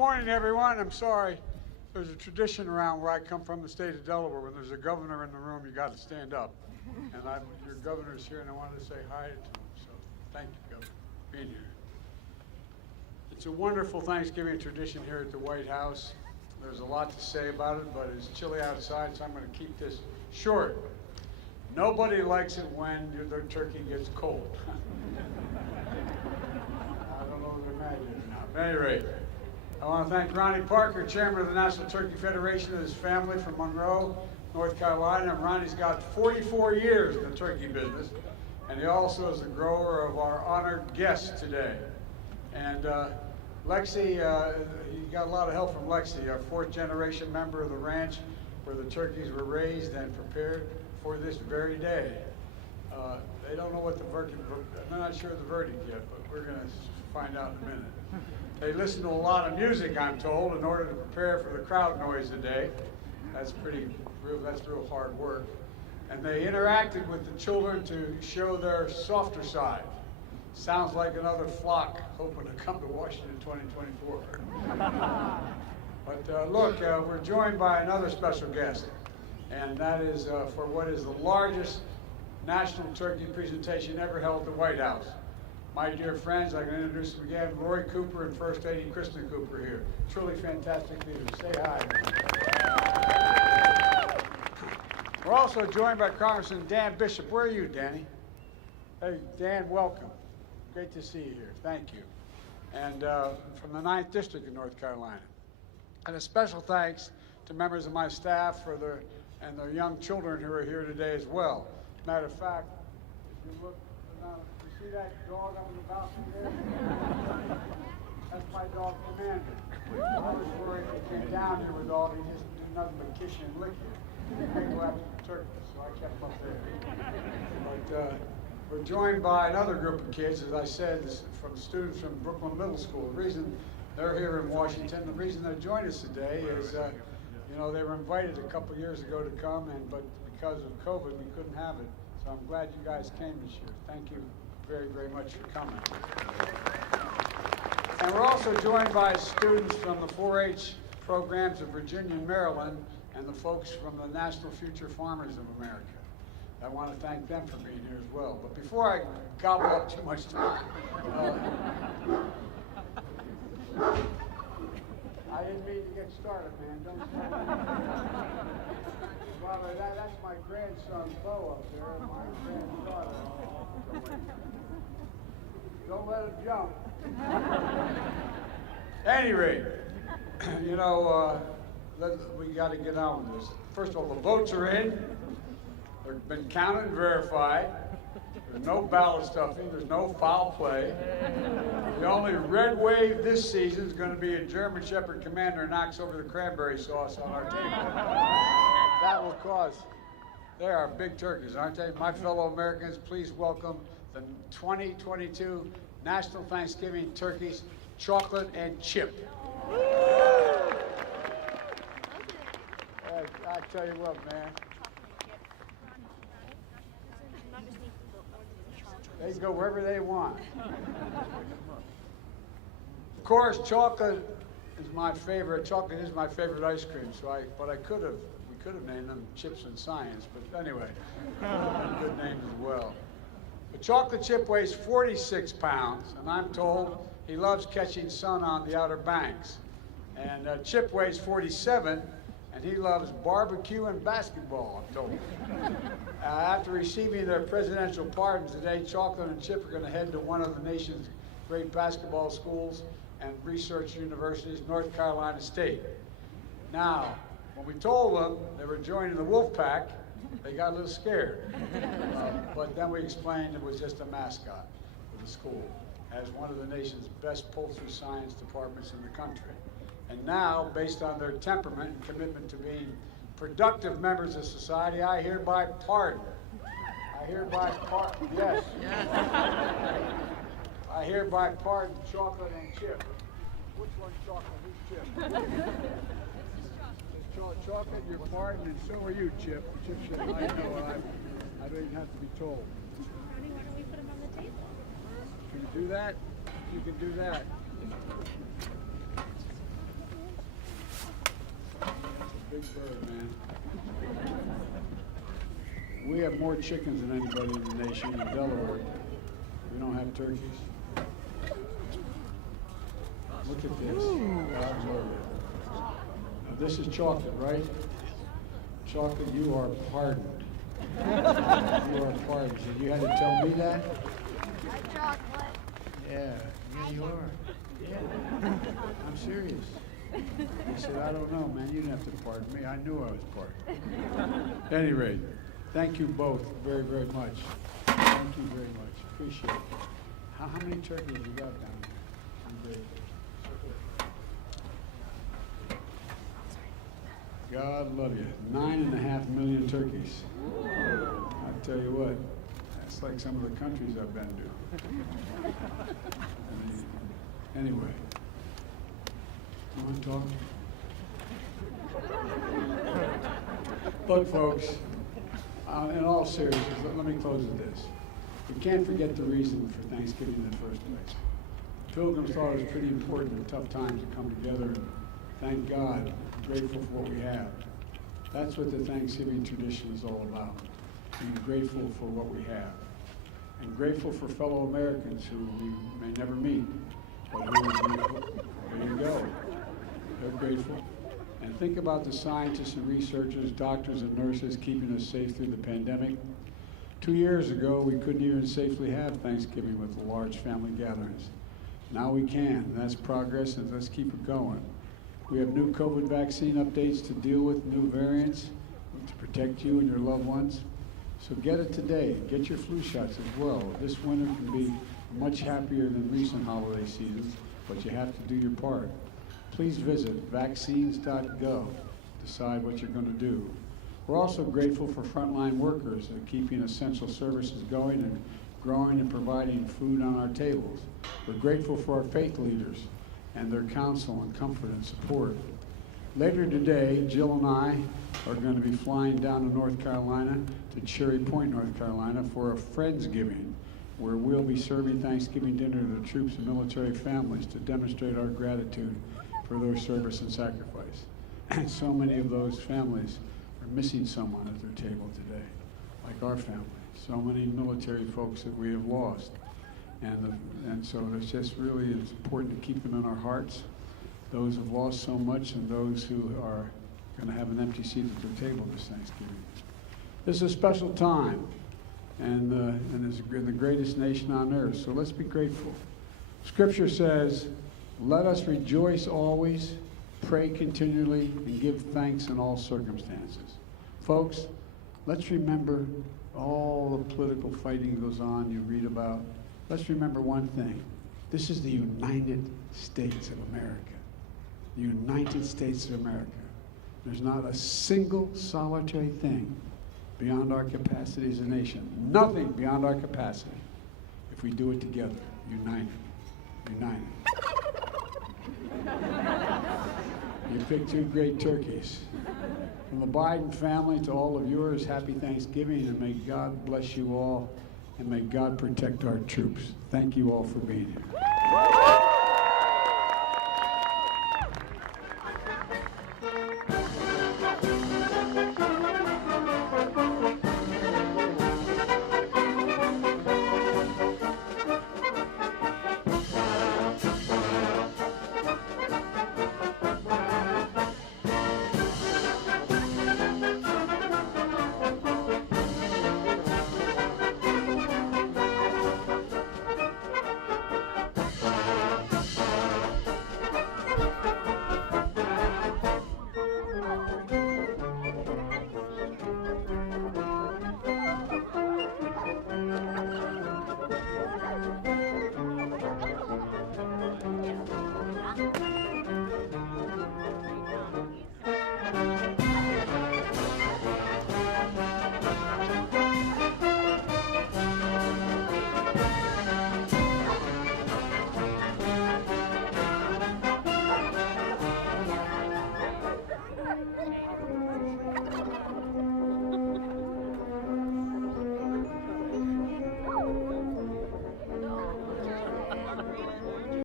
morning, everyone. I'm sorry. There's a tradition around where I come from, the state of Delaware. When there's a governor in the room, you got to stand up. And your governor's here, and I wanted to say hi to him. So thank you, Governor, for being here. It's a wonderful Thanksgiving tradition here at the White House. There's a lot to say about it, but it's chilly outside, so I'm going to keep this short. Nobody likes it when their turkey gets cold. I don't know if you imagine it or not. At any rate, I want to thank Ronnie Parker, chairman of the National Turkey Federation, and his family from Monroe, North Carolina. And Ronnie's got 44 years in the turkey business, and he also is the grower of our honored guest today. And Lexi, you got a lot of help from Lexi, our fourth-generation member of the ranch where the turkeys were raised and prepared for this very day. They don't know what the verdict, I'm not sure of the verdict yet, but we're going to find out in a minute. They listen to a lot of music, I'm told, in order to prepare for the crowd noise today. That's real hard work. And they interacted with the children to show their softer side. Sounds like another flock hoping to come to Washington 2024. But look, we're joined by another special guest, and that is for what is the largest national turkey presentation ever held at the White House. My dear friends, I can introduce them again, Roy Cooper and First Lady Kristen Cooper here. Truly fantastic leaders. Say hi. We're also joined by Congressman Dan Bishop. Where are you, Danny? Hey, Dan, welcome. Great to see you here. Thank you. And from the 9th District of North Carolina. And a special thanks to members of my staff and their young children who are here today as well. Matter of fact, if you look, you see that dog on the balcony there? That's my dog, Commander. I was worried if he came down here with all, he just did nothing but kiss you and lick you. He may go after the turkeys, so I kept him up there. But we're joined by another group of kids, as I said, from students from Brooklyn Middle School. The reason they're here in Washington, the reason they joined us today is, you know, they were invited a couple years ago to come, but because of COVID, we couldn't have it. So I'm glad you guys came this year. Thank you very, very much for coming. And we're also joined by students from the 4-H programs of Virginia and Maryland, and the folks from the National Future Farmers of America. I want to thank them for being here as well. But before I gobble up too much time, I didn't mean to get started, man. Don't start. Well, that's my grandson, Bo, up there, and my granddaughter. Don't let him jump. At any rate, you know, we got to get on with this. First of all, the votes are in. They've been counted and verified. There's no ballot stuffing. There's no foul play. The only red wave this season is going to be a German Shepherd Commander knocks over the cranberry sauce on our table. That will cause. They are big turkeys, aren't they? My fellow Americans, please welcome the 2022 National Thanksgiving Turkeys, Chocolate and Chip. I tell you what, man. They can go wherever they want. Of course, chocolate is my favorite. Chocolate is my favorite ice cream. But we could have named them Chips and Science. But anyway, good names as well. The chocolate chip weighs 46 pounds, and I'm told he loves catching sun on the Outer Banks. And Chip weighs 47. And he loves barbecue and basketball, I'm told. After receiving their presidential pardons today, Chocolate and Chip are going to head to one of the nation's great basketball schools and research universities, North Carolina State. Now, when we told them they were joining the wolf pack, they got a little scared. But then we explained it was just a mascot for the school, as one of the nation's best poultry science departments in the country. And now, based on their temperament and commitment to being productive members of society, I hereby pardon. Yes. I hereby pardon Chocolate and Chip. Which one's Chocolate? Who's Chip? Chocolate, you're pardoned, and so are you, Chip. Chip said, I know, I don't even have to be told. Ronnie, why don't we put them on the table? Can you do that? You can do that. Big bird, man. We have more chickens than anybody in the nation in Delaware. We don't have turkeys. Look at this. God's word. Now, this is chocolate, right? Chocolate, you are pardoned. You are pardoned. So you had to tell me that? Chocolate. Yeah, you are. Yeah. I'm serious. He said, I don't know, man. You didn't have to pardon me. I knew I was pardoned. At any rate, thank you both very, very much. Thank you very much. Appreciate it. How many turkeys you got down there? I'm grateful. God love you. 9.5 million turkeys. I tell you what, that's like some of the countries I've been to. Anyway, you want to talk? Look, folks, in all seriousness, let me close with this. We can't forget the reason for Thanksgiving in the first place. Pilgrims thought it was pretty important in tough times to come together and thank God, grateful for what we have. That's what the Thanksgiving tradition is all about, being grateful for what we have. And grateful for fellow Americans who we may never meet, but who are grateful. There you go. They're grateful. And think about the scientists and researchers, doctors and nurses keeping us safe through the pandemic. 2 years ago, we couldn't even safely have Thanksgiving with large family gatherings. Now we can. That's progress, and let's keep it going. We have new COVID vaccine updates to deal with new variants to protect you and your loved ones. So get it today. Get your flu shots as well. This winter can be much happier than recent holiday seasons, but you have to do your part. Please visit vaccines.gov. Decide what you're going to do. We're also grateful for frontline workers and keeping essential services going and growing and providing food on our tables. We're grateful for our faith leaders and their counsel and comfort and support. Later today, Jill and I are going to be flying down to North Carolina, to Cherry Point, North Carolina, for a Friendsgiving, where we'll be serving Thanksgiving dinner to the troops and military families to demonstrate our gratitude for their service and sacrifice. And so many of those families are missing someone at their table today, like our family. So many military folks that we have lost. And so it's just really important to keep them in our hearts, those who've lost so much and those who are going to have an empty seat at their table this Thanksgiving. This is a special time, and it's the greatest nation on earth, so let's be grateful. Scripture says, let us rejoice always, pray continually, and give thanks in all circumstances. Folks, let's remember all the political fighting goes on you read about. Let's remember one thing. This is the United States of America. The United States of America. There's not a single solitary thing beyond our capacity as a nation. Nothing beyond our capacity if we do it together, united. United. You picked two great turkeys. From the Biden family to all of yours, happy Thanksgiving, and may God bless you all, and may God protect our troops. Thank you all for being here.